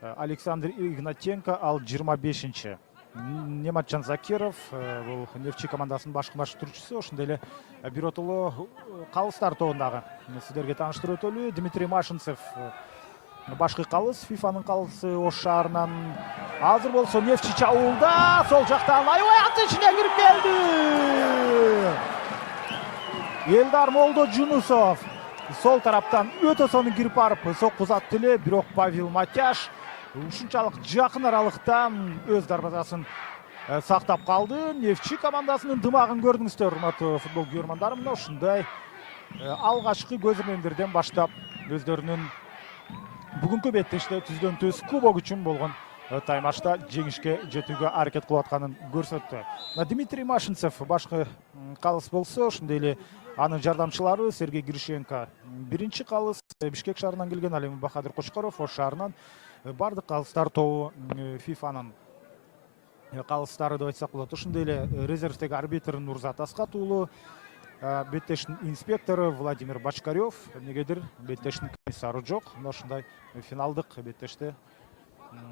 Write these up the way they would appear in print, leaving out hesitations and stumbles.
Александр Игнатенко ал 25-ші. Нематжан Закиров бұл Нефчи командасының башқы турчысы. Ошондой эле биротоло калыстар тобундагы сиздерге тааныштырып өтөлү. Дмитрий Машинцев башкы калыс, ФИФАнын калысы Ош шаарынан. Азыр болсо Нефчи чабуулда, сол жактан аябай аттын ичине кирип келди. Элдар Молдожунусов сол тараптан өтө сонун кирип барып сокку узатты эле, бирок Павел Матяш ушунчалык жакын аралыктан өз дарбазасын сактап калды. Нефчи командасынын дымагын көрдүңүздөр, урматтуу футбол көрөрмандар. Мына ушундай алгачкы көзөмөлдөрдөн баштап өздөрүнүн бүгүнкү беттеште түздөн түз кубок үчүн болгон таймашта жеңишке жетүүгө аракет кылып атканын көрсөттү. Дмитрий Машинцев башкы калыс болсо, ошондой эле анын жардамчылары Сергей Гришенко биринчи калыс, Бишкек шаарынан келген, ал эми Бахадыр Кочкоров Ош шаарынан. Бардык калыстар тобу ФИФАнын калыстары деп айтсак болот. Ошондой эле резервдеги арбитр Нурзат Аскат уулу, беттештин инспектору Владимир Бачкарев, эмнегедир беттештин комиссары жок. Мына ушундай финалдык беттеште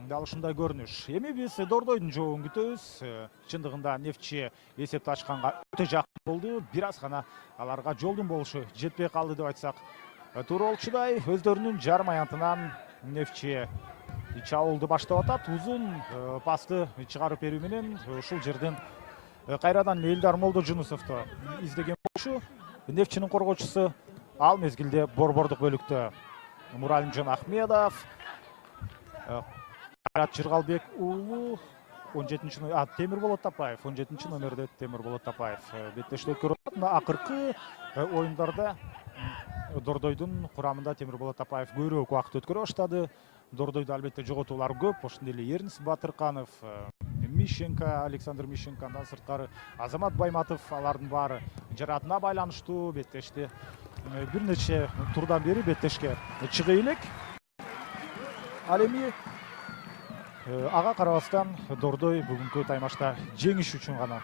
дал ушундай көрүнүш. Эми биз Дордойдун жообун күтөбүз. Чындыгында Нефчи эсепти ачканга өтө жакын болду. Бир аз гана аларга жолдун болушу жетпей калды деп айтсак туура болчудай. Өздөрүнүн жарым аянтынан Нефчи чабуулду баштап атат. Узун пасты чыгарып берүү менен ушул жерден кайрадан Элдар Молдожунусовду издеген болчу. Нефчинин коргоочусу ал мезгилде борбордук бөлүктө Муралимжан Ахмедов, Кайрат Жыргалбек уулу 17-чи Темирболот Тапаев, 17-чи номерде Темирболот Тапаев беттеште өткөрүп атат. Мына акыркы оюндарда Дордойдун курамында Темирболот Тапаев көбүрөөк убакыт өткөрө баштады. Дордойдо албетте жоготуулар көп. Ошондой эле Эрнис Батырканов, Мищенко, Александр Мищенко, андан сырткары Азамат Байматов, алардын баары жаратына байланыштуу беттеште бир нече турдан бери беттешке чыга элек. Ал эми ага карабастан Дордой бүгүнкү таймашта жеңиш үчүн гана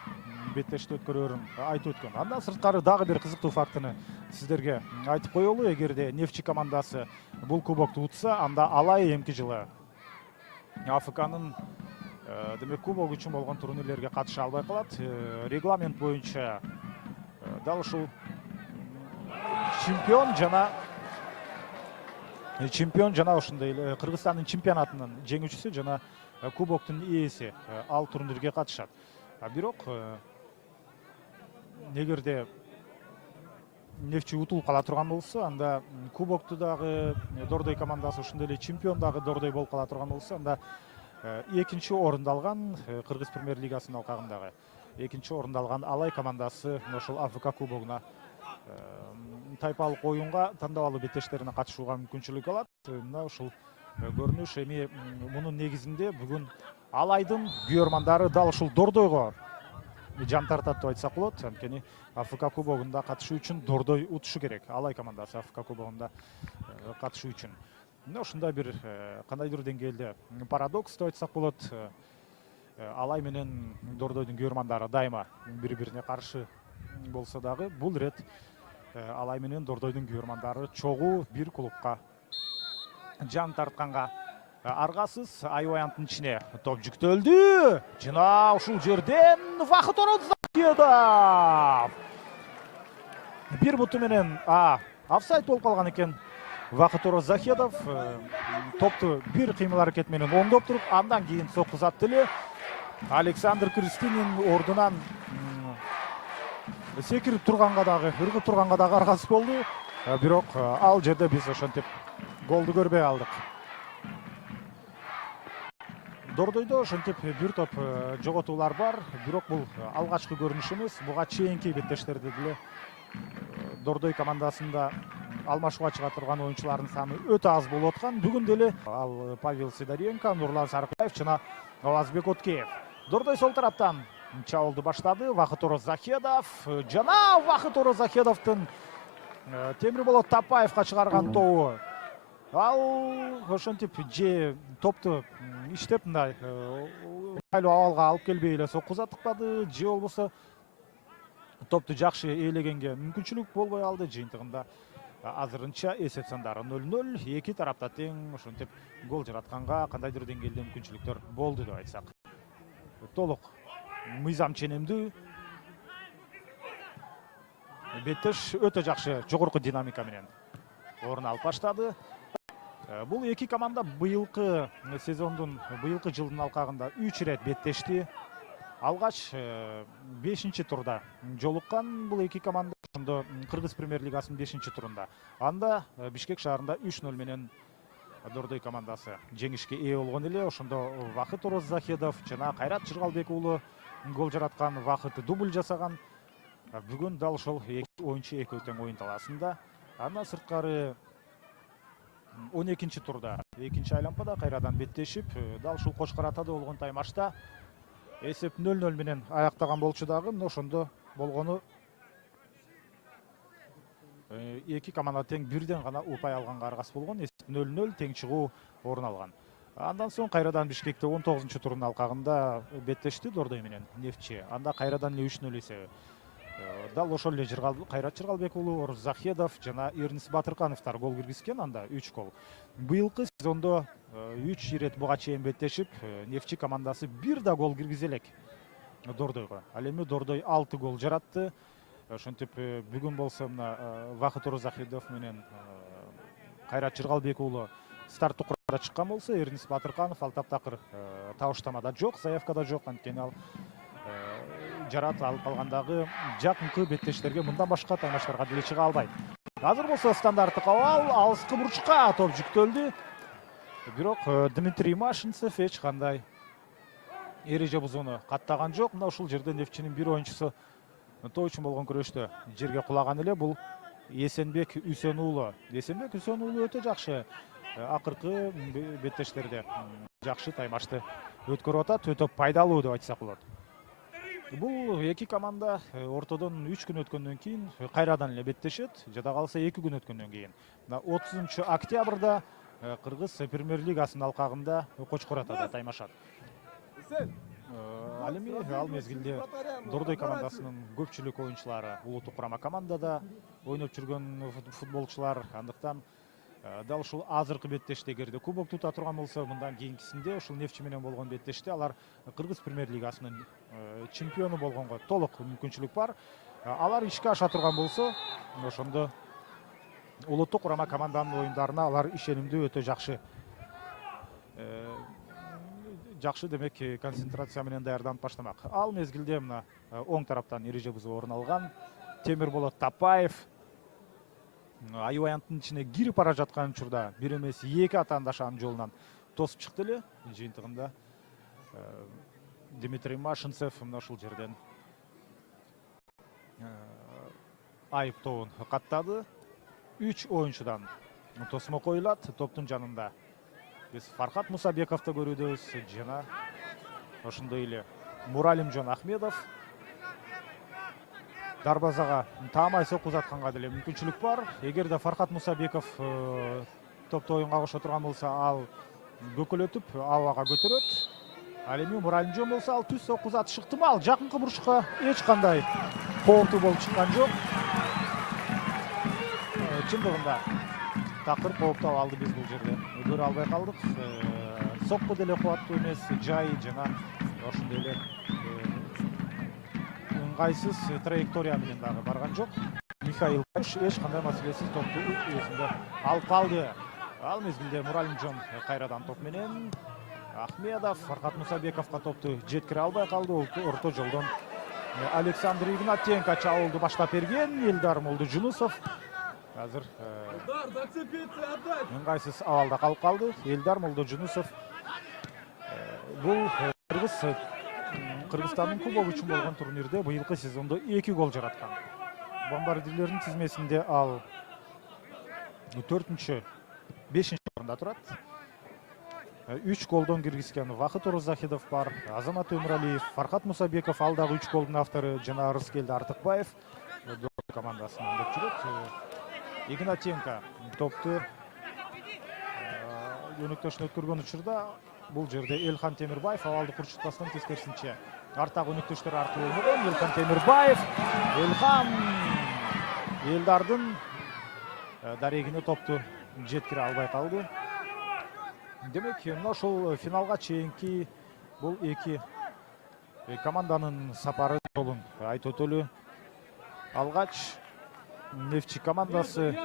беттеште өткөрөрүн айтып өткөн. Андан сырткары дагы бир кызыктуу фактыны сиздерге айтып коелу. Эгерде Нефчи командасы бул кубокту утса, анда Алай эмки жылы АФКнын демек кубок үчүн болгон турнирлерге катыша албай калат. Регламент боюнча дал ушул чемпион жана ошондой эле Кыргызстандын чемпионатынын жеңүүчүсү жана кубоктун ээси ал турнирге катышат. Бирок эгерде Нефчи утулуп кала турган болсо, анда кубокту дагы Дордой командасы, ошондой эле чемпион дагы Дордой болуп кала турган болсо, анда экинчи орунду алган Кыргыз премьер лигасынын алкагындагы экинчи орунду алган Алай командасы ошол АФК кубогуна тайпалык оюнга тандап алуу беттештерине катышууга мүмкүнчүлүк алат. Мына ушул көрүнүш эми мунун негизинде бүгүн Алайдын күйөрмандары дал ушул Дордойго жан тартат деп айтсак болот. Анткени АФК кубогунда катышуу үчүн Дордой утушу керек. Алай командасы АФК кубогунда катышуу үчүн. Мына ушундай бир кандайдыр деңгээлде парадокс деп айтсак болот. Алай менен Дордойдун күйөрмандары дайыма бири-бирине каршы болсо дагы, бул ирет Алай менен Дордойдун күйөрмандары чогуу бир клубка жан тартканга аргасыз. Аябай аянттын ичине топ жүктөлдү. Жана ушул жерден Вахыт Орозакедов бир буту менен офсайд болуп калган экен. Вахыт Орозакедов топту бир кыймыл аракет менен оңдоп туруп, андан кийин сокку узатты эле. Александр Кристинин ордунан секирип турганга дагы, ыргып турганга дагы аргасыз болду. Бирок ал жерде биз ошентип голду көрбөй алдык. Дордойдо ошентип бир топ жоготуулар бар, бирок бул алгачкы көрүнүш эмес. Буга чейинки беттештерде деле Дордой командасында алмашууга чыга турган оюнчулардын саны өтө аз болуп аткан. Бүгүн деле ал Павел Сидоренко, Нурлан Сарыкбаев жана Алазбек Откеев. Дордой сол тараптан чабуулду баштады. Вахыт Орозакедов жана Вахыт Орозакедовдун Темирболот Тапаевга чыгарган тобу. Ал ошентип же топту иштеп мындай айлуу абалга алып келбей эле сокку узатыкпады, же болбосо топту жакшы ээлегенге мүмкүнчүлүк болбой алды. Жыйынтыгында азырынча эсеп сандары 0-0. Эки тарапта тең, ошентип гол жаратканга кандайдыр деңгээлде мүмкүнчүлүктөр болду деп айтсак. Толук мыйзам ченемдүү. Беттеш өтө жакшы жогорку динамика менен орун алып баштады. Бул эки команда быйылкы сезондун, быйылкы жылдын алкагында 3 рет беттешти. Алгач 5-чи турда жолуккан бул эки команда ошондо Кыргыз премьер-лигасынын 5-чи турунда. Анда Бишкек шаарында 3-0 менен Дордой командасы жеңишке ээ болгон эле. Ошондо Вахыт Ороззахедов жана Кайрат Жыргалбек уулу гол жараткан, Вахыт дубль жасаган. Бүгүн дал ошол эки оюнчу экөө тең оюн талаасында. Андан сырткары 12-чи турда, 2-чи айланпада кайрадан беттешип, дал ушул Кошкар Атада болгон таймашта эсеп 0-0 менен аяктаган болчу дагы. Ошондо болгону эки команда тең бирден гана упай алганга аргас болгон. Эсеп 0-0 тең чыгуу орун алган. Андан соң кайрадан Бишкекте 19-чу турдун алкагында беттешти Дордой менен Нефтчи. Анда кайрадан 3-0 эсеби. Дал ошол эле Кайрат Жыргалбек уулу, Ороззахедов жана Эрнис Батыркановтар гол киргизген, анда 3 гол. Быйылкы сезондо 3 ирет буга чейин беттешип, Нефтчи командасы бир да гол киргизе элек Дордойго. Ал эми Дордой 6 гол жаратты. Ошентип бүгүн болсо мына Вахыт Ороззахедов менен Кайрат Жыргалбек уулу старттык курда чыккан болсо, Эрнис Батырканов ал таптакыр табыштамада жок, заявкада жок. Анткени ал жарат алып калгандагы жакынкы беттештерге мындан башка таймаштарга деле чыга албайт. Азыр болсо стандарттык абал, алыскы бурчка топ жүктөлдү. Бирок Дмитрий Машинцев эч кандай эреже бузууну каттаган жок. Мына ушул жерде Нефтчинин бир оюнчусу той үчүн болгон күрөштө жерге кулаган эле. Бул Эсенбек Үсөн уулу. Эсенбек Үсөн уулу өтө жакшы акыркы беттештерде жакшы таймашты өткөрүп атат, өтө пайдалуу деп айтсак болот. Бул эки команда ортодон 3 күн өткөндөн кийин кайрадан эле беттешет. Жада калса 2 күн өткөндөн кийин 30 октябрда Кыргыз премьер-лигасынын алкагында Кочкор Атада таймашат. Ал эми ал мезгилде Дордой командасынын көпчүлүк оюнчулары улуттук курама командада ойноп жүргөн футболчулар. Андыктан дал ушул азыркы беттеште эгерде кубок тута турган болсо, мындан кийинкисинде ушул Нефтчи менен болгон беттеште алар Кыргыз премьер-лигасынын чемпиону болгонго толук мүмкүнчүлүк бар. Алар ишке аша турган болсо, ошондо улуттук курама команданын оюндарына алар ишенимдүү, өтө жакшы демек концентрация менен даярданып баштамак. Ал мезгилде мына оң тараптан эреже бузуу орун алган. Темирболот Тапаев аябаянттын ичине кирип бара жаткан учурда бир эмес 2 атаандашанын жолунан тосуп чыкты эле. Жыйынтыгында Дмитрий Машинцев мына ушул жерден айыптоон каттады. 3 оюнчудан тосмо коюлат. Топтун жанында биз Фархат Мусабековду көрүүдөбүз, жана ошондой эле Муралимжон Ахмедов. Дарбазага таамай сокку узатканга деле мүмкүнчүлүк бар. Эгерде Фархат Мусабеков топто оюнга кошо турган болсо, ал көкөлөтүп абага көтөрөт. Ал эми Муралимжон болсо ал түз сокку узатышы ыктымал. Жакынкы бурчка эч кандай кооптуу болуп чыккан жок. Чындыгында такыр кооптуу абалды биз бул жерде көрө албай калдык. Сокку деле кубаттуу эмес, жай жана ошондой эле ыңгайсыз траектория менен дагы барган жок. Михаил эч кандай маселесиз топту өзүндө алып калды. Ал мезгилде Муралимжон кайрадан топ менен Ахмедов Фархат Мусабековго топту жеткире албай калды. Орто жолдон Александр Игнатенко чабуулду баштап берген. Элдар Молдожунусов азыр ыңгайсыз абалда калып калды. Элдар Молдожунусов бул Кыргызстандын кубогу үчүн болгон турнирде быйылкы сезондо 2 гол жараткан. Бомбардирлердин тизмесинде ал 4-5 орунда турат. 3 голдон киргизген Вахыт Ороззахедов бар, Азамат Өмүралиев, Фархат Мусабеков ал дагы 3 голдун автору, жана Рыскелди Артыкбаев командасынан деп жүрөт. Игнатенко топту өнөктөшүнө өткөргөн учурда бул жерде Элхан Темирбаев абалды курчутпастан тескерисинче арттагы өнөктөштөр аркылуу ойногон. Элхан Темирбаев, Элдардын дарегине топту жеткире албай калды. Демек, мына ошол финалга чейинки бул эки команданын сапары жолун айтып өтөлү. Алгач Нефтчи командасы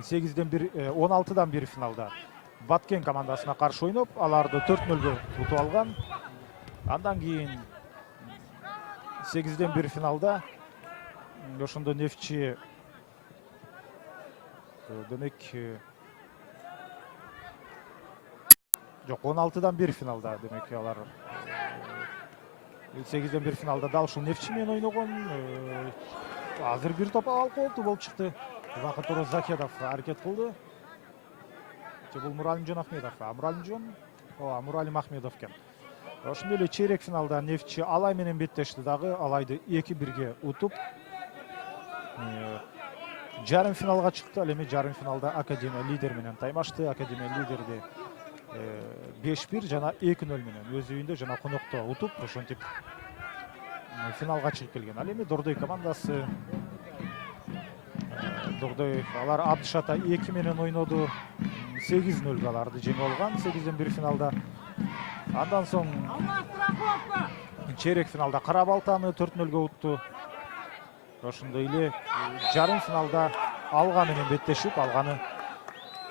16-дан бери финалда Баткен командасына каршы ойноп, аларды 4-0 утуп алган. Андан кийин 8-ден бери финалда ошондо Нефтчи демек жок 16-дан бери финалда демек алар 8-ден бери финалда дал ушул Нефтчи менен ойногон. Азыр бир топ алып болду болуп чыкты. Вакыт Орозахедов аракет кылды. Бул Муралимжон Ахмедов. Муралим Ахмедов экен. Ошондой эле чейрек финалда Нефтчи Алай менен беттешти дагы. Алайды 2-1 утуп жарым финалга чыкты. Ал эми жарым финалда Академия лидер менен таймашты. Академия лидерди 5-1 жана 2-0 менен өз үйүндө жана конокто утуп, ошентип финалга чыгып келген. Ал эми Дордой командасы алар Абдышата 2 менен ойноду. 8-0 аларды жеңип алган 8-ден бери финалда. Андан соң чейрек финалда Кара Балтаны 4-0 утту. Ошондой эле жарым финалда Алга менен беттешип, Алганы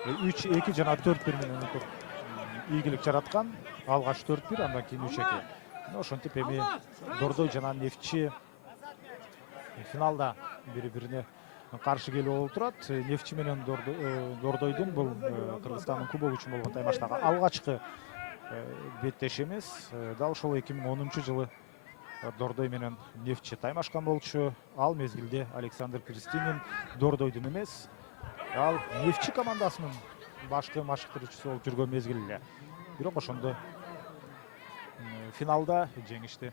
3-2 жана 4-1 менен утуп ийгилик жараткан. Алгач 4-1, андан кийин 3-2. Ошентип эми Дордой жана Нефтчи финалда бири-бирине каршы келип болуп турат. Нефтчи менен Дордойдун бул Кыргызстандын кубогу үчүн болгон таймаштагы алгачкы беттеш эмес. Дал ошол 2010-жылы Дордой менен Нефтчи таймашкан болчу. Ал мезгилде Александр Кристинин Дордойдун эмес, ал Нефтчи командасынын башкы машыктыруучусу болуп жүргөн мезгил эле. Бирок ошондо финалда жеңишти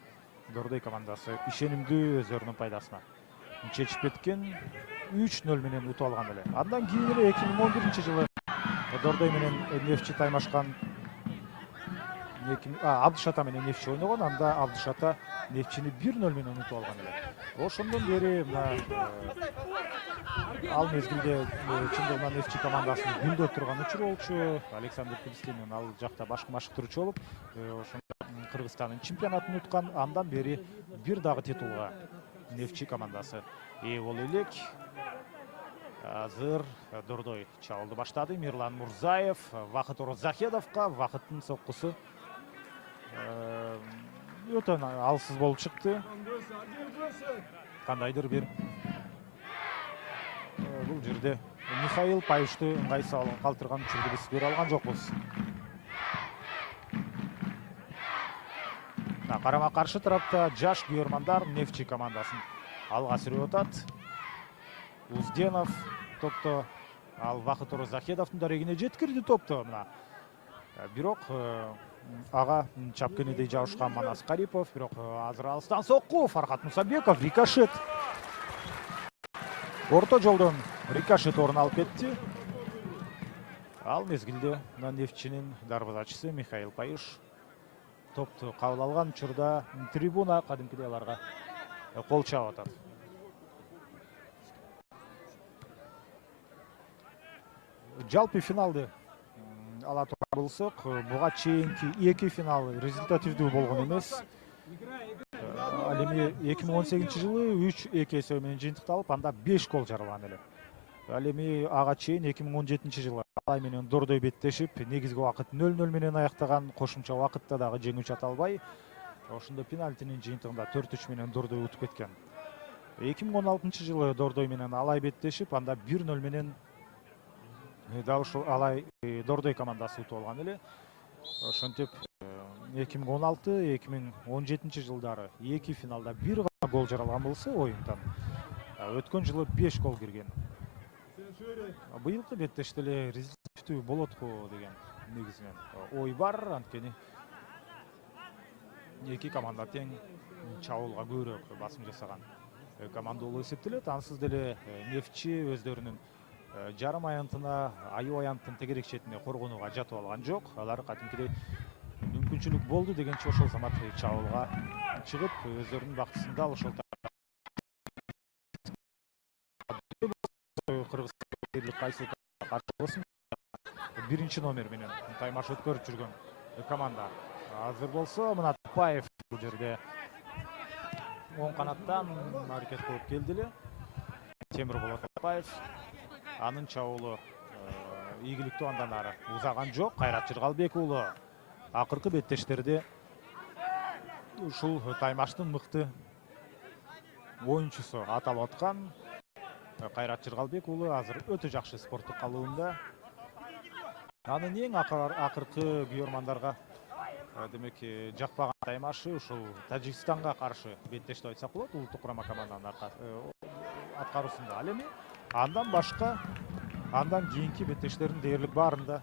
Дордой командасы ишенимдүү өздөрүнүн пайдасына чечип кеткен. 3-0 менен утуп алган эле. Андан кийин эле 2011-жылы Дордой менен Нефтчи таймашкан. Абдышата менен Нефтчи ойногон, анда Абдышата Нефтчини 1-0 менен утуп алган эле. Ошондон бери ал мезгилде чындыгында Нефтчи командасын гүлдөп турган учур болчу. Александр Кристинин ал жакта башкы машыктыруучу болуп, ошондо Кыргызстандын чемпионатын уткан. Андан бери бир дагы титулга Нефтчи командасы ээ боло элек. Азыр Дордой чабуулду баштады. Мирлан Мурзаев Вакыт Орозахедовго, Вакыттын соккусу өтө алсыз болуп чыкты. Кандайдыр бир бул жерде Михаил Паюшту ыңгайсыз калтырган учурду биз көрө алган жокпуз. Карама каршы тарапта жаш күйөрмандар Нефтчи командасын алга сүрүп атат. Узденов топто, ал Вакыт Орозахедовдун дарегине жеткирди топту. Бирок ага чапкенедей жабышкан Манас Карипов, бирок азыр алыстан сокку Фархат Мусабеков, рикошет. Орто жолдон рикошет орун алып кетти. Ал мезгилде Нефтчинин дарбазачысы Михаил Паюш топту кабыл алган учурда трибуна кадимкидей аларга кол чаап атат. Жалпы финалды ала турган болсок, буга чейинки 2 финал результативдүү болгон эмес. Ал эми 2018-жылы 3-2 эсеби менен жыйынтыкталып, анда 5 гол жаралган эле. Ал эми ага чейин 2017-жылы Алай менен Дордой беттешип, негизги убакыт 0-0 менен аяктаган, кошумча убакытта дагы жеңүүчү ата албай, ошондо пенальтинин жыйынтыгында 4-3 менен Дордой утуп кеткен. 2016-жылы Дордой менен Алай беттешип, анда 1-0 менен дал ушул Алай Дордой командасы утуп алган эле. Ошентип 2016-2017 жылдары 2 финалда 1 гол жаралган болсо оюндан, өткөн жылы 5 гол кирген. Быйылкы беттеште эле результативдүү болотку деген негизинен ой бар, анткени эки команда тең чабуулга көбүрөөк басым жасаган команда болуп эсептелет. Ансыз деле Нефтчи өздөрүнүн жарым аянтына, аюу аянттын тегерек четине коргонууга жатып алган жок. Алар кадимкидей мүмкүнчүлүк болду дегенче ошол замат чабуулга чыгып, өздөрүнүн бактысын дал ошол кайсы каршы болсун биринчи номер менен таймаш өткөрүп жүргөн команда. Азыр болсо мына Тапаев бул жерде оң канаттан аракет кылып келди эле. Темирболот Тапаев анын чабуулу ийгиликтүү андан ары узаган жок. Кайрат Жыргалбек уулу акыркы беттештерде ушул таймаштын мыкты оюнчусу аталып аткан Кайрат Жыргалбек уулу азыр өтө жакшы спорттук калыбында. Анын эң акыркы күйөрмандарга демек жакпаган таймашы ушул Тажикстанга каршы беттеш деп айтсак болот, улуттук курама команданын аткаруусунда. Ал эми андан башка андан кийинки беттештердин дээрлик баарында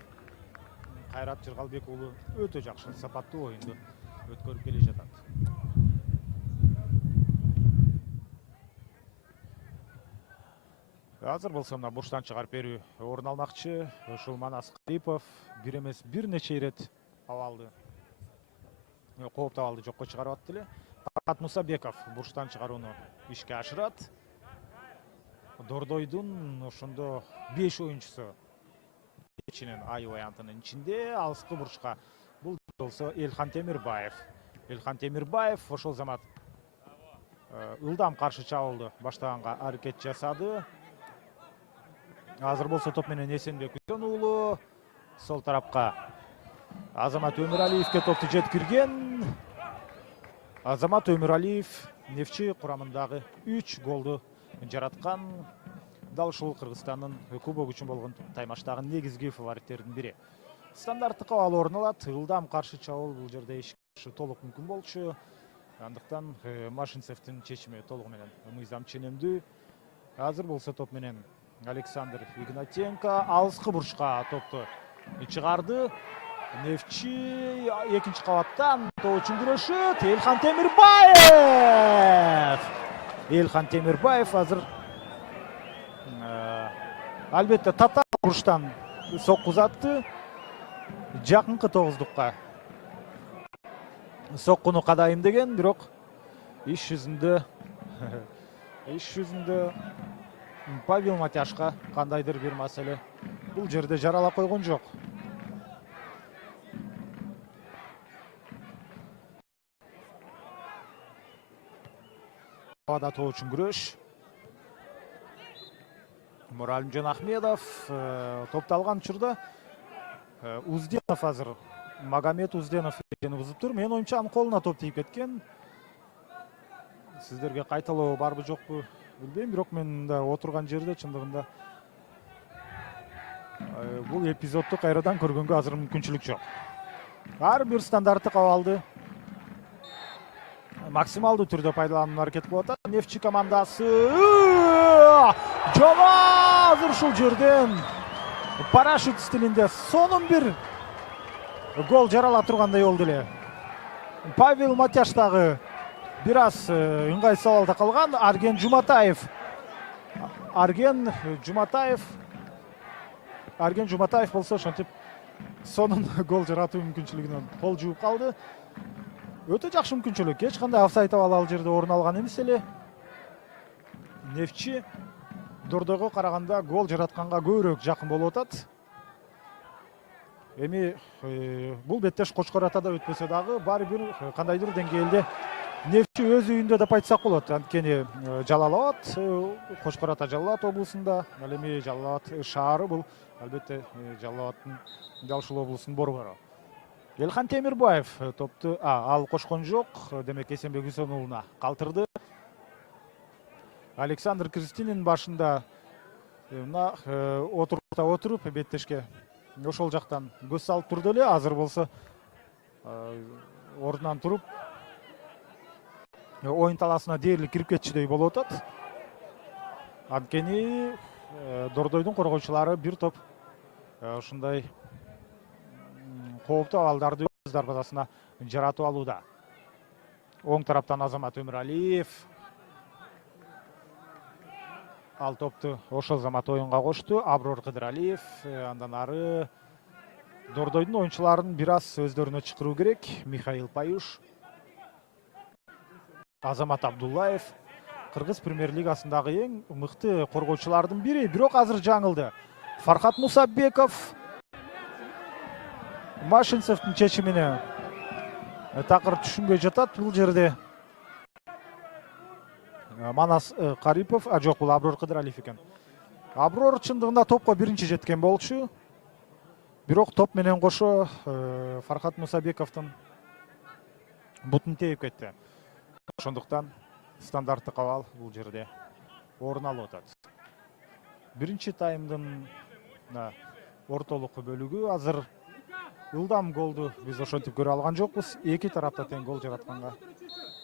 Кайрат Жыргалбек уулу өтө жакшы сапаттуу оюнду өткөрүп келе жатат. Азыр болсо мына бурчтан чыгарып берүү орун алмакчы. Ушул Манас Карипов бир эмес бир нече ирет абалды кооптуу абалды жокко чыгарып атты эле. Фаркат Мусабеков бурчтан чыгарууну ишке ашырат. Дордойдун ошондо 5 оюнчусу ичинен аябай антынын ичинде алыскы бурчка бул болсо Элхан Темирбаев. Элхан Темирбаев ошол замат ылдам каршы чабуулду баштаганга аракет жасады. Азыр болсо топ менен Эсенбек Үсөн уулу сол тарапка Азамат Өмүралиевке топту жеткирген. Азамат Өмүралиев Нефчи курамындагы 3 голду жараткан. Дал ушул Кыргызстандын кубок үчүн болгон таймаштагы негизги фавориттердин бири. Стандарттык абал орун алат. Ылдам каршы чабуул бул жерде ишке толук мүмкүн болчу. Андыктан Машинцевдин чечими толугу менен мыйзам ченемдүү. Азыр болсо топ менен Александр Игнатенко алыскы бурчка топту чыгарды. Нефчи экинчи кабаттан тоо үчүн күрөшөт. Элхан Темирбаев! Элхан Темирбаев азыр албетте татар бурчтан сокку узатты. Жакынкы тогуздукка соккуну кадайым бирок иш жүзүндө Павел Матяшка кандайдыр бир маселе бул жерде жаралап койгон жок. Абада тоо үчүн күрөш. Муралимжан Ахмедов топту алган учурда Узденов азыр Магомед Узденов экени бузуп тур. Менин оюмча анын колуна топ тийип кеткен. Сиздерге кайталоо барбы жокпу билбейм, бирок мен да отурган жерде чындыгында бул эпизодду кайрадан көргөнгө азыр мүмкүнчүлүк жок. Ар бир стандарттык абалды максималдуу түрдө пайдаланууга аракет кылып атат. Нефчи командасы жана азыр ушул жерден парашют стилинде сонун бир гол жарала тургандай болду эле. Павел Матяштагы бир аз ыңгайсыз абалда калган. Арген Жуматаев болсо ошентип сонун гол жаратуу мүмкүнчүлүгүнөн кол жууп калды. Өтө жакшы мүмкүнчүлүк. Эч кандай офсайд абалы ал жерде орун алган эмес эле. Нефчи Дордойго караганда гол жаратканга көбүрөөк жакын болуп атат. Эми бул беттеш Кочкор Атада өтпөсө дагы баары бир кандайдыр деңгээлде Нефчи өз үйүндө деп айтсак болот. Анткени Жалал Абад, Кочкор Ата Жалал Абад облусунда, ал эми Жалал Абад шаары бул албетте Жалал Абаддын дал ушул облустун борбору. Элхан Темирбаев топту ал кошкон жок. Демек Эсенбек Үсөн уулуна калтырды. Александр Кристинин башында мына отуруп беттешке ошол жактан көз салып турду эле. Азыр болсо ордунан туруп оюн талаасына дээрлик кирип кетчүдөй болуп атат. Анткени Дордойдун коргоочулары бир топ ушундай кооптуу абалдарды өз дарбазасына жаратып алууда. Оң тараптан Азамат Өмүралиев ал топту ошол замат оюнга кошту. Аброр Кыдыралиев андан ары Дордойдун оюнчуларын бир аз өздөрүнө чакыруу керек. Михаил Паюш, Азамат Абдуллаев Кыргыз премьер лигасындагы эң мыкты коргоочулардын бири, бирок азыр жаңылды. Фархат Мусабеков Машинцевтің чечимине такыр түшүнбөй жатат. Бул жерде Манас Карипов, жок, бул Аброр Кыдыралиев экен. Аброр чындыгында топко биринчи жеткен болчу. Бирок топ менен кошо Фархат Мусабековдун бутун тееп кетти. Ошондуктан стандартты кабал бул жерде орун алып атат. Биринчи таймдын ортолук бөлүгү азыр ылдам голду биз ошентип көрө алган жокпуз. Эки тарапта тең гол жаратканга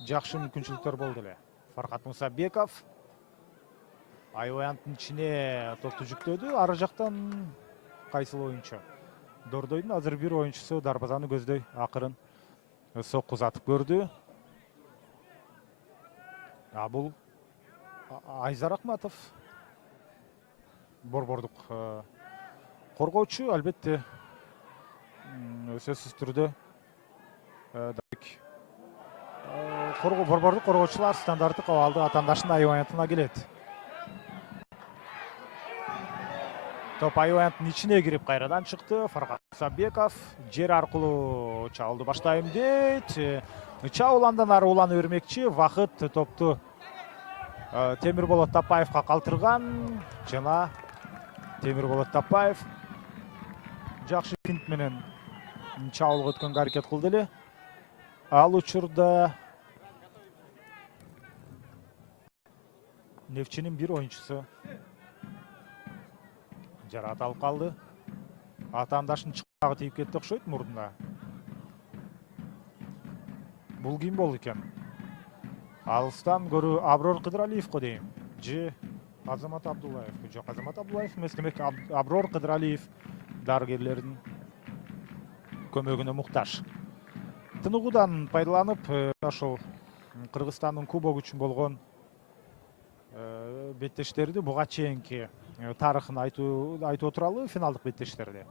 жакшы мүмкүнчүлүктөр болду эле. Фархат Мусабеков аябаянттын ичине топту жүктөдү. Ары жактан кайсыл оюнчу? Дордойдун азыр бир оюнчусу дарбазаны көздөй акырын сокку узатып көрдү. Бул Айзар Акматов, борбордук коргоочу, албетте сөзсүз түрдө борбордук коргоочулар стандарттык абалды атаандашынын аябаянтына келет. Топ аябаянттын ичине кирип кайрадан чыкты. Фархат Мусабеков жер аркылуу чабуулду баштайм дейт. Чабуул андан ары улана бермекчи. Вакыт топту Темирболот Тапаевга калтырган жана Темирболот Тапаев жакшы финт менен чабуулга өткөнгө аракет кылды эле. Ал учурда Нефчинин бир оюнчусу жараат алып калды. Атаандашынын чыкагы тийип кетти окшойт мурдуна. Бул ким болду экен? Алыстан көрүү Аброр Кыдыралиевго дейм. Же Азамат Абдуллаев. Жок, Азамат Абдуллаев эмес, демек Аброр Кыдыралиев дарыгерлердин көмөгүнө муктаж. Тыныгуудан пайдаланып, ошол Кыргызстандын кубок үчүн болгон беттештерди буга чейинки тарыхын айтып туралы финалдык беттештерди.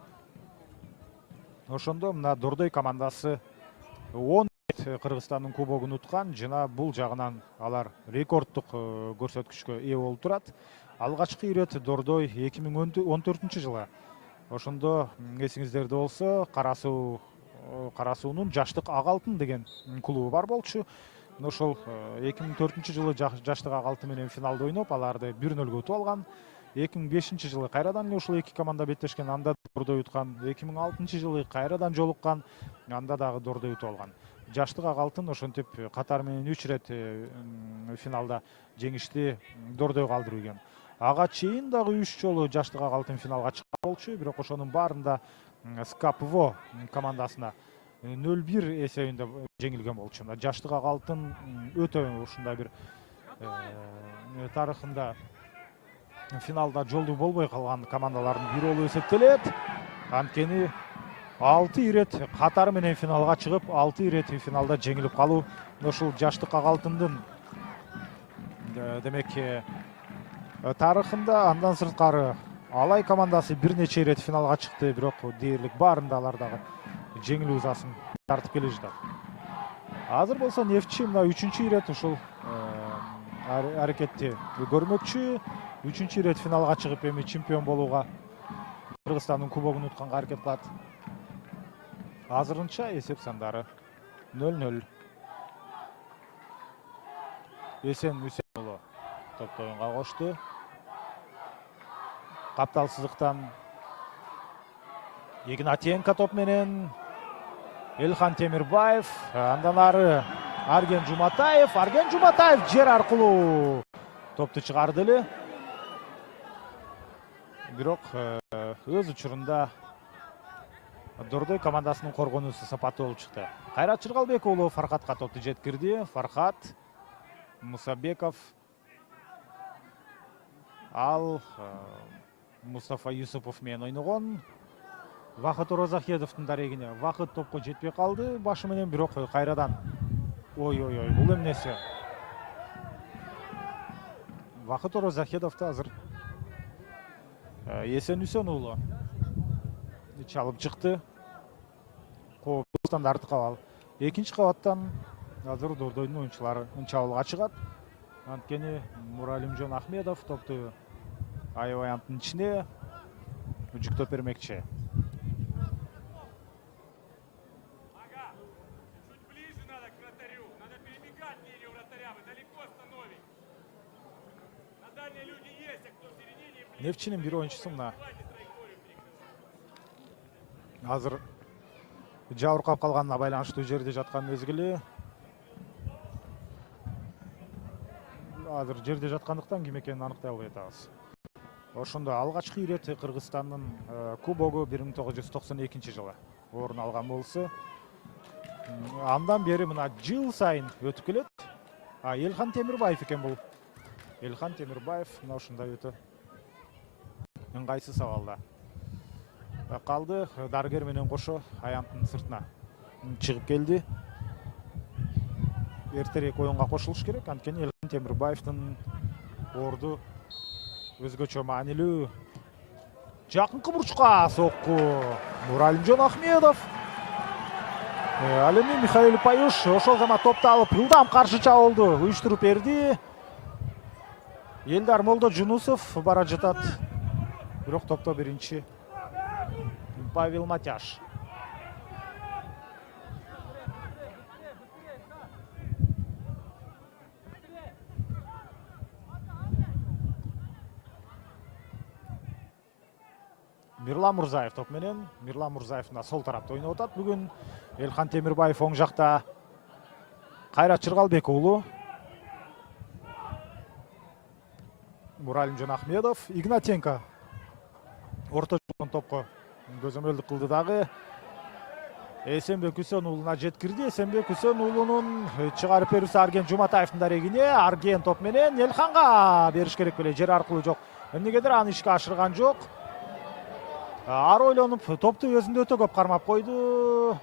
Ошондо мына Дордой командасы 10 Кыргызстандын кубогун уткан, жана бул жагынан алар рекорддук көрсөткүчкө ээ болуп турат. Алгачкы ирет Дордой 2014 жылы. Ошондо эсиңиздерде болсо Кара суунун жаштык ак алтын деген клубу бар болчу. Ошол 2004 жылы жаштык ак алтын менен финалда ойноп, аларды 1-0 утуп алган. 2005 жылы кайрадан эле ушул эки команда беттешкен, анда Дордой уткан. 2006 жылы кайрадан жолуккан, анда дагы Дордой утуп алган. Жаштык ак алтын ошентип катар менен 3 рет финалда жеңишти Дордой калдырып ийген. Ага чейин дагы 3 жолу жаштык ак алтын финалга чыккан болчу, бирок ошонун баарында СКАПВО командасына 0-1 эсебинде жеңилген болчу. Жаштык ак алтын өтө ушундай бир тарыхында финалда жолдуу болбой калган командалардын бири болуп эсептелет. Анткени 6 ирет катары менен финалга чыгып, 6 ирет финалда жеңилип калуу ушул жаштык ак алтындын демек тарыхында. Андан сырткары Алай командасы бир нече ирет финалга чыкты, бирок дээрлик баарында алар дагы жеңилүү узасын тартып келе жатат. Азыр болсо Нефчи мына 3-чү ирет ушул аракетти көрмөкчү. 3-чү ирет финалга чыгып эми чемпион болууга, Кыргызстандын кубогун утканга аракет кылат. Азырынча эсеп сандары 0-0. Эсен Үсен уулу топто оюнга кошту. Капталсыздыктан Игнатенко топ менен, Элхан Темирбаев, андан ары Арген Жуматаев. Арген Жуматаев жер аркылуу топту чыгарды эле. Бирок өз учурунда Дордой командасынын коргонуусу сапаттуу болуп чыкты. Кайрат Чыргалбек уулу Фархатка топту жеткирди. Фархат Мусабеков, ал Мустафа Юсупов менен ойногон. Вахыт Оразахедовдун дарегине Вахыт топко жетпей калды башы менен, бирок кайрадан ой бул эмнеси? Вахыт Оразахедовду азыр Эсен Үсен уулу чалып чыкты. Стандарт кабал. Экинчи кабаттан азыр Дордойдун оюнчулары чабуулга чыгат. Анткени Муралимжон Ахмедов топту аябаянттын ичине жүктөп бермекчи. Нефтчинин бир оюнчусу мына азыр жабыркап калганына байланыштуу жерде жаткан мезгили. Азыр жерде жаткандыктан ким экенин аныктай албай атабыз. Ошондо алгачкы ирет Кыргызстандын кубогу 1992 жылы орун алган болсо, андан бери мына жыл сайын өтүп келет. Элхан Темирбаев экен бул. Элхан Темирбаев мына ушундай өтө ыңгайсыз абалда калды. Дарыгер менен кошо аянттын сыртына чыгып келди. Эртерээк оюнга кошулуш керек, анткени Элхан Темирбаевдин орду өзгөчө маанилүү. Жакынкы бурчка сокку Муралимжон Ахмедов. Ал эми Михаил Паюш ошол зама топту алып ылдам каршы чабуулду уюштуруп берди. Элдар Молдожунусов бара жатат. Бирок топто биринчи Павел Матяш. Мирлан Мурзаев топ менен. Мирлан Мурзаев мына сол тарапта ойноп атат бүгүн. Элхан Темирбаев оң жакта. Кайрат Чыргалбек уулу. Муралимжон Ахмедов. Игнатенко орто жолдон топко көзөмөлдүк кылды дагы. Эсенбек Үсөн уулуна жеткирди. Эсенбек Үсөн уулунун чыгарып берүүсү Арген Жуматаевдин дарегине. Арген топ менен Элханга бериш керек беле, жер аркылуу жок. Эмнегедир аны ишке ашырган жок. Ар ойлонуп топту өзүндө өтө көп кармап койду.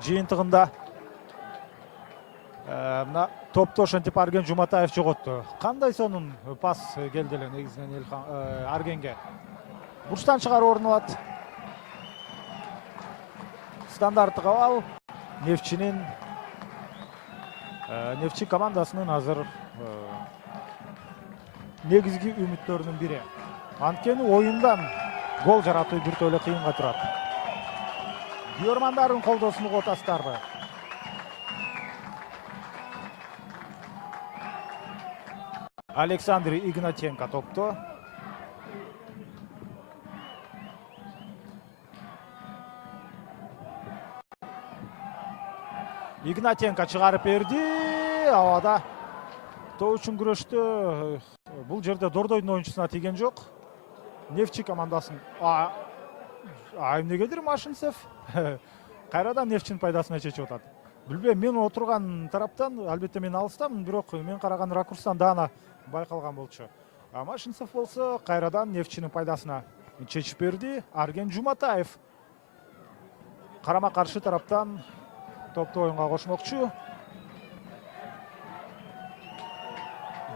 Жыйынтыгында мына топто ошентип Арген Жуматаев жоготту. Кандай сонун пас келди эле негизинен Аргенге. Бурчтан чыгаруу орун алат. Стандарттык абал Нефтчинин Нефтчи командасынын азыр негизги үмүттөрүнүн бири. Анткени оюндан гол жаратуу бир төлө кыйынга турат. Дүйөрмандардын колдосун угуп атасыздарбы? Александр Игнатенко топто. Игнатенко чыгарып берди. Абада топ үчүн күрөштө бул жерде Дордойдун оюнчусуна тийген жок. Нефтчи командасын эмнегедир Машинцев кайрадан Нефтчинин пайдасына чечип атат. Билбейм, мен отурган тараптан, албетте мен алыстамын, бирок мен караган ракурстан даана байкалган болчу. Машинцев болсо кайрадан Нефтчинин пайдасына чечип берди. Арген Жуматаев карама каршы тараптан топту оюнга кошмокчу.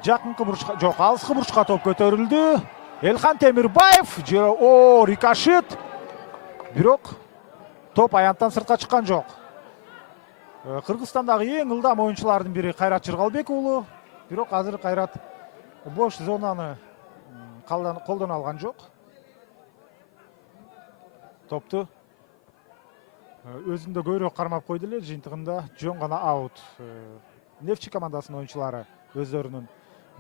Жакынкы бурчка, жок, алыскы бурчка топ көтөрүлдү. Элхан Темирбаев, рикошет. Бирок топ аянттан сыртка чыккан жок. Кыргызстандагы эң ылдам оюнчулардын бири Кайрат Чыргалбек уулу. Бирок азыр Кайрат бош зонаны колдоно алган жок. Топту өзүндө көбүрөөк кармап койду эле, жыйынтыгында жөн гана аут. Нефтчи командасынын оюнчулары өздөрүнүн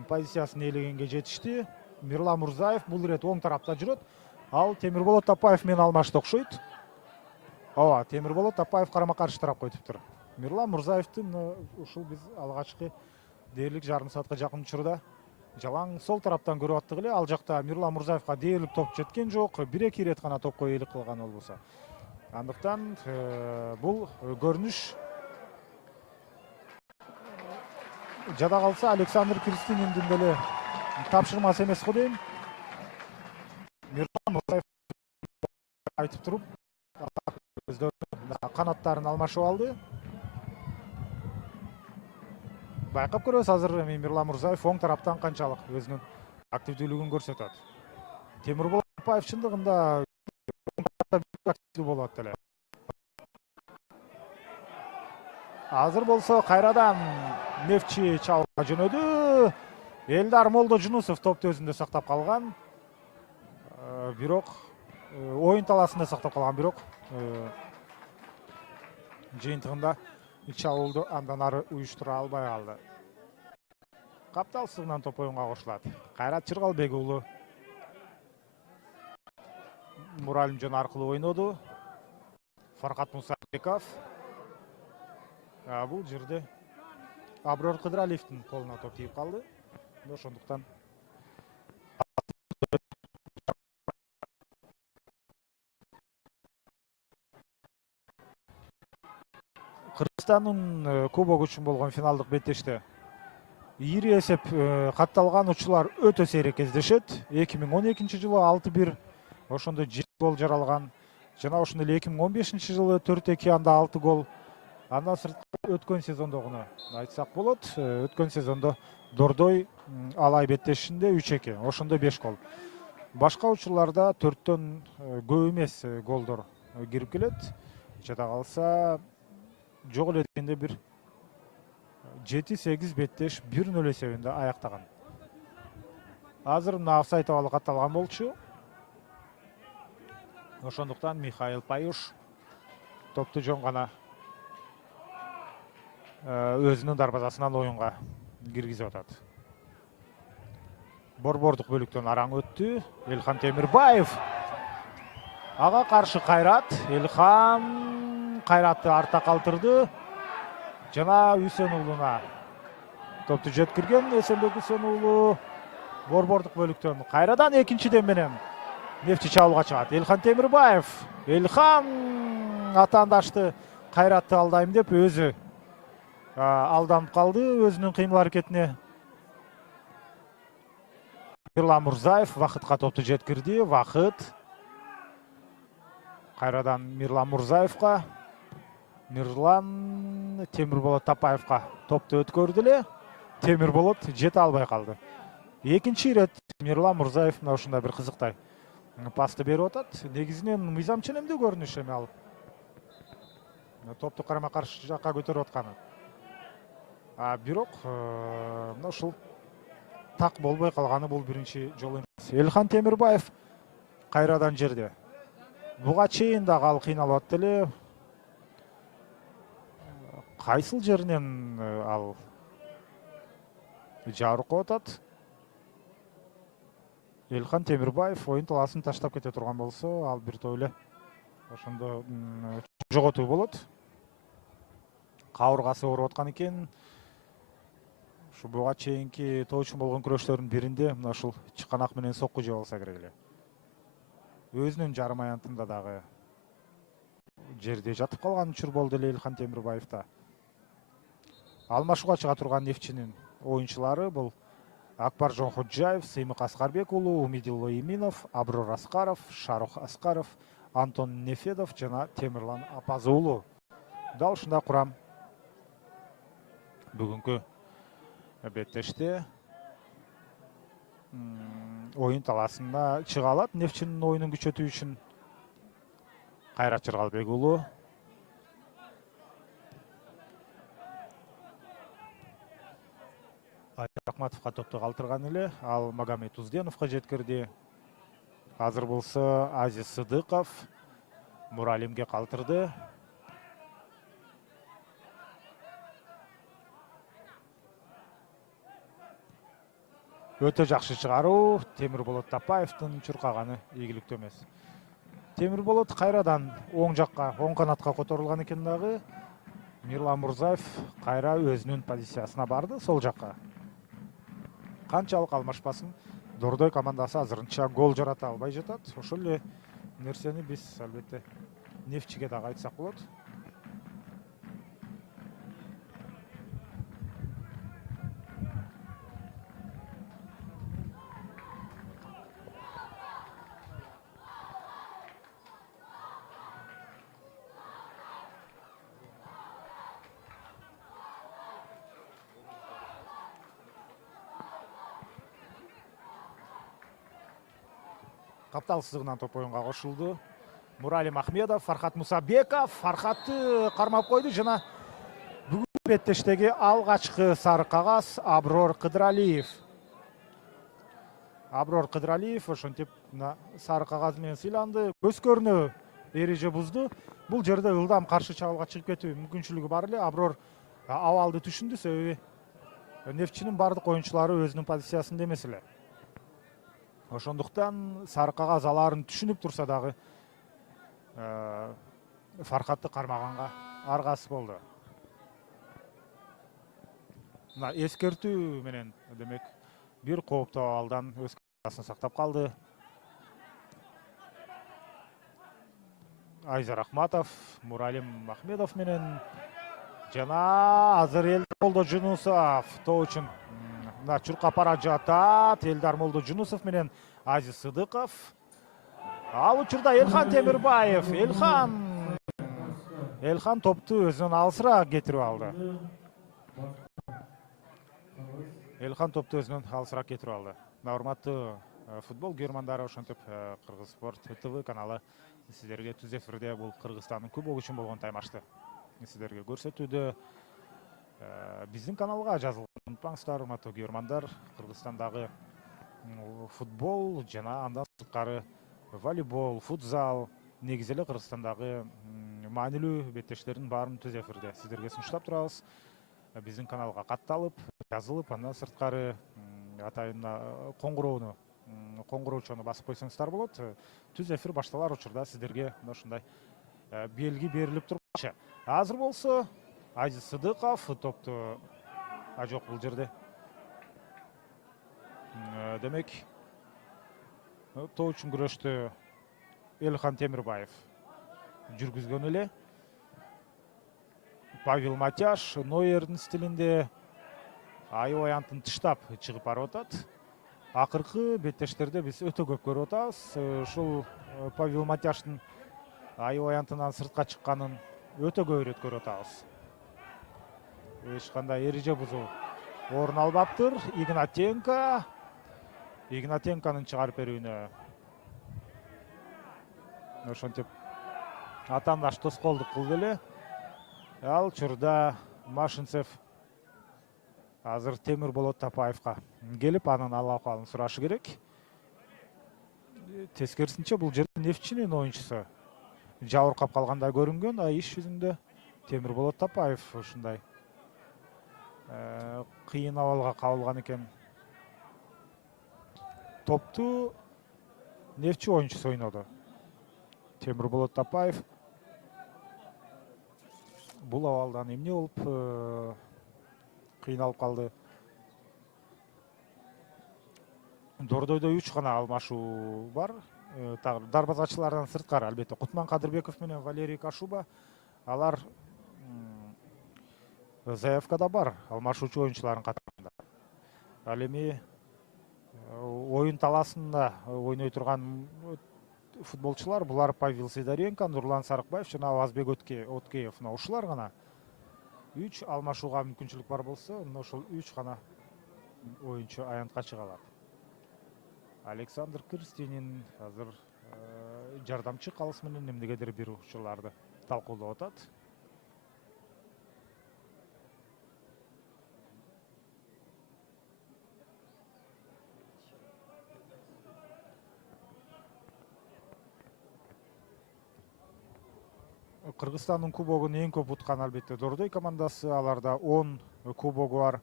позициясын ээлегенге жетишти. Мирлан Мурзаев бул ирет оң тарапта жүрөт. Ал Темирболот Тапаев менен алмашты окшойт. Ооба, Темирболот Тапаев карама каршы тарапка өтүптүр. Мирлан Мурзаевдин ушул биз алгачкы дээрлик жарым саатка жакын учурда жалаң сол тараптан көрүп аттык эле. Ал жакта Мирлан Мурзаевга дээрлик топ жеткен жок. 1-2 ирет гана топко ээлик кылган болбосо. Андыктан бул көрүнүш жада калса Александр Кристининдин деле тапшырмасы эмес го дейм. Мирлан Мурзаев айтып туруп өздөрүнүн канаттарын алмашып алды. Байкап көрөбүз азыр эми Мирлан Мурзаев оң тараптан канчалык өзүнүн активдүүлүгүн көрсөтөт. Темирболот Тапаев чындыгында активдүү болот эле. Азыр болсо кайрадан Нефтчи чабуулга жөнөдү. Элдар Молдожунусов топту өзүндө сактап калган. бирок оюн талаасында сактап калган, бирок жыйынтыгында чабуулду андан ары уюштура албай калды. Капталсызынан топ оюнга кошулат. Кайрат Чыргалбек уулу Муралим жөн аркылуу ойноду. Фаркат Мусабеков. Бул жерде Аброр Кыдыралиевдин колуна топ тийип калды. Ошондуктан Кыргызстандын кубок үчүн болгон финалдык беттеште ири эсеп катталган учурлар өтө сейрек кездешет. 2012 жылы 6-1 ошондо 7 гол жаралган. Жана ошондой эле 2015 жылы 4-2 анда 6 гол. Андан сырткары өткөн сезондогуну айтсак болот. Өткөн сезондо Дордой Алай беттешинде 3-2, ошондо 5 гол. Башка учурларда 4төн көп эмес голдор кирип келет. Жада калса жок эле дегенде бир 7-8 беттеш 1-0 эсебинде аяктаган. Азыр мына офсайд абалы катталган болчу. Ошондуктан Михаил Паюш топту жөн гана өзүнүн дарбазасынан оюнга киргизип атат. Борбордук бөлүктөн араң өттү. Элхан Темирбаев. Ага каршы Кайрат. Элхан Кайратты артта калтырды. Жана Үсен уулуна топту жеткирген. Эсенбек Үсен уулу борбордук бөлүктөн кайрадан экинчиден менен Нефти чабуулга чыгат. Элхан Темирбаев. Элхан атаандашты Кайратты алдайм деп өзү алданып калды өзүнүн кыймыл аракетине. Мирлан Мурзаев Вахытка топту жеткирди. Вахыт. Кайрадан Мирлан Мурзаевка. Мирлан Темирболот Тапаевка топту өткөрдү эле. Темирболот жете албай калды. Экинчи ирет Мирлан Мурзаев мына ушундай бир кызыктай пасты берип атат. Негизинен мыйзам ченемдүү көрүнүш эми ал. Топту карама каршы жакка көтөрүп атканы. Бирок мына ушул так болбой калганы бул биринчи жолу эмес. Элхан Темирбаев кайрадан жерде. Буга чейин дагы ал кыйналып атты эле. Кайсыл жеринен ал жабыркап атат. Элхан Темирбаев оюн талаасын таштап кете турган болсо, ал бир топ эле ошондо жоготуу болот. Кабыргасы ооруп аткан экен. Ушу буга чейинки топ үчүн болгон күрөштөрдүн биринде мына ушул чыканак менен сокку жеп алса керек эле. Өзүнүн жарым аянтында дагы жерде жатып калган учур болду эле Элхан Темирбаевда. Алмашууга чыга турган Нефтчинин оюнчулары бул Акбаржон Ходжаев, Сыймык Аскарбек уулу, Умидилла Иминов, Аброр Аскаров, Шарух Аскаров, Антон Нефедов жана Темирлан Апазы уулу. Дал ушундай курам бүгүнкү беттеште оюн талаасына чыга алат. Нефтчинин оюнун күчөтүү үчүн Кайрат Чыргалбек уулу. Рахматовка топту калтырган эле, ал Магомед Узденовго жеткирди. Азыр болсо Азиз Сыдыков Муралимге калтырды. Өтө жакшы чыгаруу. Темирболот Тапаевдин чуркаганы ийгиликтүү эмес. Темирболот кайрадан оң жакка, оң канатка которулган экен дагы. Мирлан Мурзаев кайра өзүнүн позициясына барды, сол жакка. Канчалык алмашпасын, Дордой командасы азырынча гол жарата албай жатат. Ошол эле нерсени биз албетте Нефтчиге дагы айтсак болот. Капталсыздыгынан топ оюнга кошулду. Муралим Ахмедов, Фархат Мусабеков, Фархатты кармап койду жана бүгүнкү беттештеги алгачкы сары кагаз Аброр Кыдыралиев. Аброр Кыдыралиев ошентип мына сары кагаз менен сыйланды. Көскөрүнө эреже бузду. Бул жерде ылдам каршы чабуулга чыгып кетүү мүмкүнчүлүгү бар эле. Аброр абалды түшүндү, себеби Нефтчинин бардык оюнчулары өзүнүн позициясында эмес эле. Ошондуктан сары кагаз алаарын түшүнүп турса дагы Фархатты кармаганга аргасы болду. Мына эскертүү менен демек бир кооптуу абалдан өз касын сактап калды. Айзар Ахматов, Муралим Махмедов менен жана азыр Элдар Молдожунусов тоо үчүн мына чуркап бара жатат. Элдар Молдожунусов менен Азиз Сыдыков. Ал учурда Элхан Темирбаев. Элхан топту өзүнөн алысыраак кетирип алды. Мына урматтуу футбол көрөрмандары, ошентип Кыргыз Спорт ТВ каналы сиздерге түз эфирде бул Кыргызстандын кубогу үчүн болгон таймашты сиздерге көрсөтүүдө. Биздин каналга жазылганды унутпаңыздар, урматтуу көрөрмандар. Кыргызстандагы футбол жана андан сырткары волейбол, футзал, негизи эле Кыргызстандагы маанилүү беттештердин баарын түз эфирде сиздерге сунуштап турабыз. Биздин каналга катталып, жазылып, андан сырткары атайын коңгуроочону басып койсоңуздар болот. Түз эфир башталар учурда сиздерге ушундай белги берилип турмакчы. Азыр болсо Азиз Сыдыков топту жок бул жерде. Демек тоо үчүн күрөштү Элхан Темирбаев жүргүзгөн эле. Павел Матяш Нойердин стилинде аябай антын тыштап чыгып барып атат. Акыркы беттештерде биз өтө көп көрүп атабыз. Ушул Павел Матяштын аябай антынан сыртка чыкканын өтө көп ирет көрүп атабыз. Эч кандай эреже бузуу орун албаптыр. Игнатенконун чыгарып берүүнө ошентип атаандаш тоскоолдук кылды эле. Ал учурда Машинцев азыр Темирболот Тапаевка келип, анын ал акыбалын сурашы керек. Тескерисинче бул жерде Нефтчинин оюнчусу жабыркап калгандай көрүнгөн, а иш жүзүндө Темирболот Тапаев ушундай кыйын абалга кабылган экен. Топту Нефтчи оюнчусу ойноду. Темирболот Тапаев бул абалдан эмне болуп кыйналып калды. Дордойдо 3 гана алмашуу бар. Дарбазачылардан сырткары албетте Кутман Кадырбеков менен Валерий Кашуба. Алар заявкада бар алмашуучу оюнчулардын катарында. Ал эми оюн талаасында ойной турган футболчулар булар Павел Сидоренко, Нурлан Сарыкбаев жана Авазбек Откеев. Ушулар гана 3 алмашууга мүмкүнчүлүк бар болсо, ошол 3 гана оюнчу аянтка чыга алат. Александр Кырстинин азыр жардамчы калыс менен эмнегедир бир учурларды талкуулап атат. Кыргызстандын кубогун эң көп уткан албетте Дордой командасы, аларда 10 кубогу бар.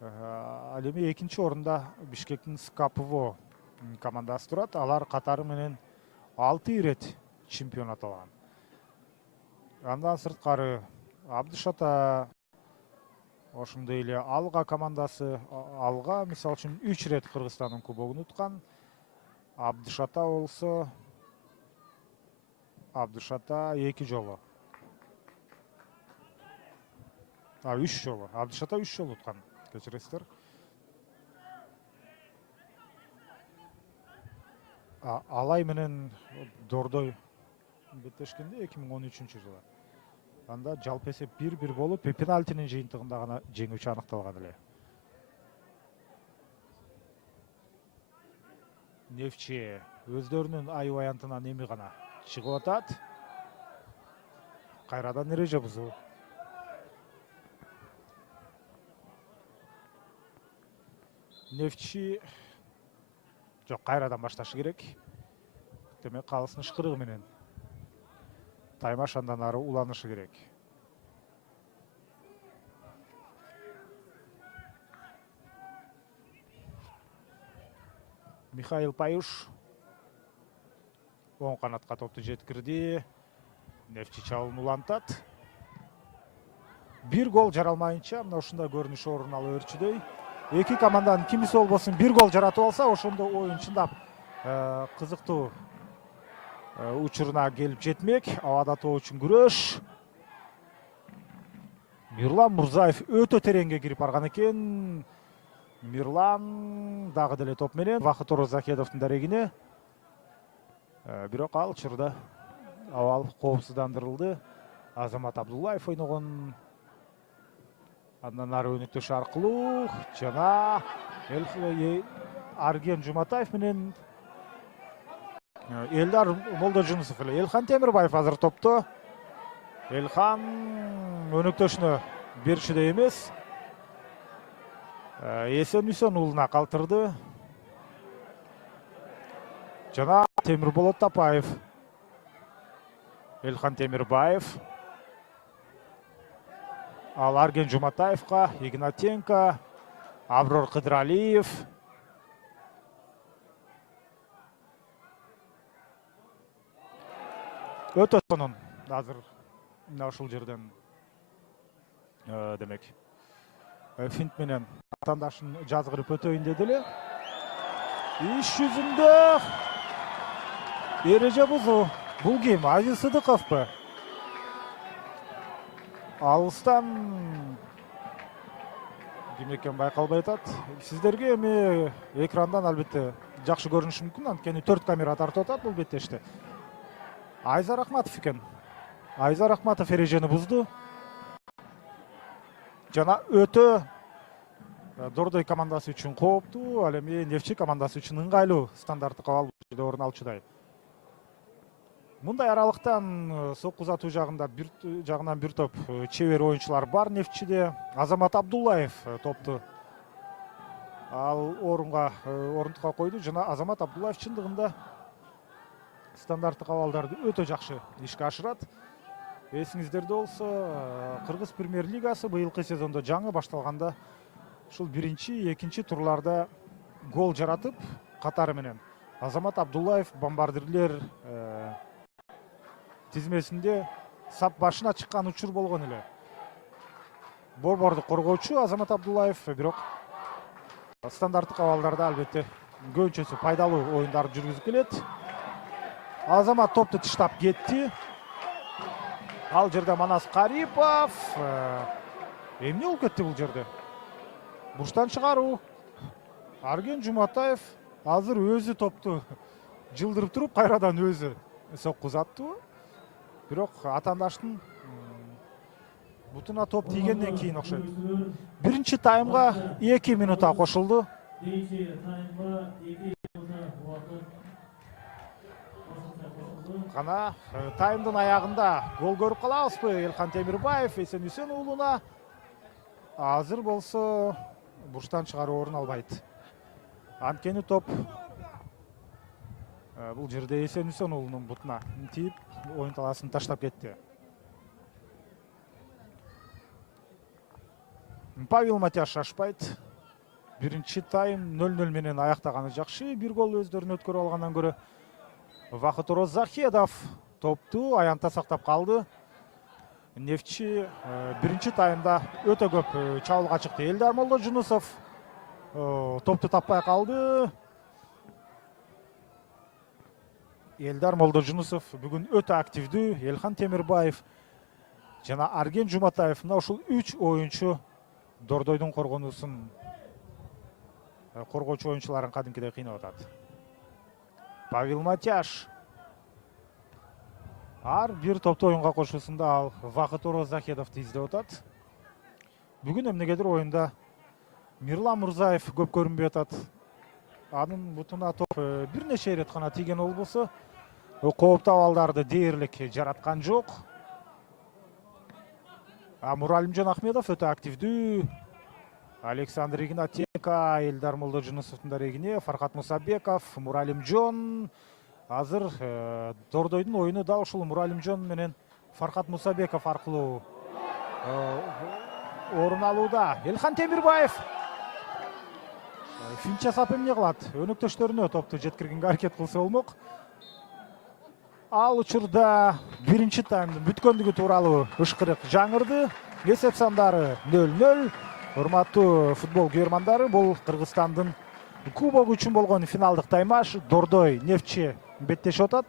Ал эми экинчи орунда Бишкектин СКАПВО командасы турат. Алар катары менен 6 ирет чемпион аталган. Андан сырткары Абдышата, ошондой эле Алга командасы, Алга мисалы үчүн 3 ирет Кыргызстандын кубогун уткан. Абдышата болсо 2 жолу. 3 жолу. Абдышата 3 жолу уткан. Кечиресиздер. Алай менен Дордой беттешкенде 2013-жылы. Анда жалпы эсеп 1-1 болуп, пенальтинин жыйынтыгында гана жеңүүчү аныкталган эле. Нефтчи өздөрүнүн аябай антынан эми гана чыгып атат. Кайрадан эреже бузуу. Нефтчи жок, кайрадан башташы керек. Демек калыстын ышкырыгы менен таймаш андан ары уланышы керек. Михаил Паюш оң канатка топту жеткирди. Нефчи чабуун улантат. Бир гол жаралмайынча мына ушундай көрүнүш орун алып өрчүдөй. Эки команданын кимиси болбосун бир гол жаратып алса, ошондо оюн чындап кызыктуу учуруна келип жетмек. Абада тоо үчүн күрөш. Мирлан Мурзаев өтө тереңге кирип барган экен. Мирлан дагы деле топ менен Вахыт Оразахедовдун дарегине. Бирок ал учурда абал коопсуздандырылды. Азамат Абдуллаев ойногон. Андан ары өнүктөш аркылуу жана Арген Жуматаев менен Элдар Молдожунусов эле. Элхан Темирбаев азыр топто. Элхан өнүктөшүнө беришиде эмес. Эсен Үсөн уулуна калтырды. Жана Темирболот Тапаев. Элхан Темирбаев. Ал Арген Жуматаевка, Игнатенко, Аброр Кыдыралиев. Өтө сонун азыр мына ушул жерден демек финт менен атандашын жазгырып өтөйүн деди эле. Иш жүзүндө эреже бузуу. Бул ким? Азиз Сыдыковпу? Алыстан ким экен байкалбай атат. Сиздерге эми экрандан албетте жакшы көрүнүшү мүмкүн, анткени 4 камера тартып атат бул беттеште. Айзар Ахматов экен. Айзар Ахматов эрежени бузду. Жана өтө Дордой командасы үчүн кооптуу, ал эми Нефчи командасы үчүн ыңгайлуу стандарттык абал орун алчудай. Мындай аралыктан сокку узатуу жагынан бир топ чебер оюнчулар бар Нефчиде. Азамат Абдуллаев топту ал орунтукка койду. Жана Азамат Абдуллаев чындыгында стандарттык абалдарды өтө жакшы ишке ашырат. Эсиңиздерде болсо, Кыргыз премьер-лигасы быйылкы сезондо жаңы башталганда ушул биринчи, экинчи турларда гол жаратып катары менен Азамат Абдуллаев бомбардирлер тизмесинде сап башына чыккан учур болгон эле. Борборду коргоочу Азамат Абдуллаев, бирок стандарттык абалдарда албетте көбүнчөсү пайдалуу оюндарды жүргүзүп келет. Азамат топту тыштап кетти. Ал жерде Манас Карипов эмне болуп кетти бул жерде? Бурчтан чыгаруу. Арген Жуматаев азыр өзү топту жылдырып туруп, кайрадан өзү сокку узаттуу. Бирок атандаштын бутуна топ тийгенден кийин окшойт. Биринчи таймга 2 минутта кошулду. Кана таймдын аягында гол көрүп калабызбы? Элхан Темирбаев Эсен Үсөн уулуна. Азыр болсо бурчтан чыгаруу орун албайт. Анткени топ бул жерде Эсен Үсөн уулунун бутуна тийип, оюн талаасын таштап кетти. Павел Матяш шашпайт. Биринчи тайм 0-0 менен аяктаганы жакшы. Бир гол өздөрүнө өткөрүп алгандан көрө Вахыт Оразахедов топту аянтта сактап калды. Нефчи биринчи таймда өтө көп чабуулга чыкты. Элдар Молдожунусов топту таппай калды. Элдар Молдожунусов бүгүн өтө активдүү. Элхан Темирбаев жана Арген Жуматаев мына ушул 3 оюнчу Дордойдун коргонуусун коргоочу оюнчуларын кадимкидей кыйнап атат. Павел Матяш ар бир топту оюнга кошуусунда ал Вахыт Оразахедовду издеп атат. Бүгүн эмнегедир оюнда Мирлан Мурзаев көп көрүнбөй атат. Анын бутуна топ бир нече ирет гана тийген болбосо, кооптуу абалдарды дээрлик жараткан жок. Муралимжан Ахмедов өтө активдүү. Александр Игнатенко, Элдар Молдожунусовдун дарегине, Фархат Мусабеков, Муралимжон, азыр Дордойдун оюну да ушул Муралимжон менен Фархат Мусабеков аркылуу орун алууда. Элхан Темирбаев финт жасап эмне кылат? Өнөктөштөрүнө топту жеткиргенге аракет кылса болмок. Ал учурда биринчи таймдын бүткөндүгү тууралуу ышкырык жаңырды. Эсеп сандары 0-0. Урматтуу футбол көрмандары, бул Кыргызстандын кубогу үчүн болгон финалдык таймаш. Дордой Нефтчи беттешип атат.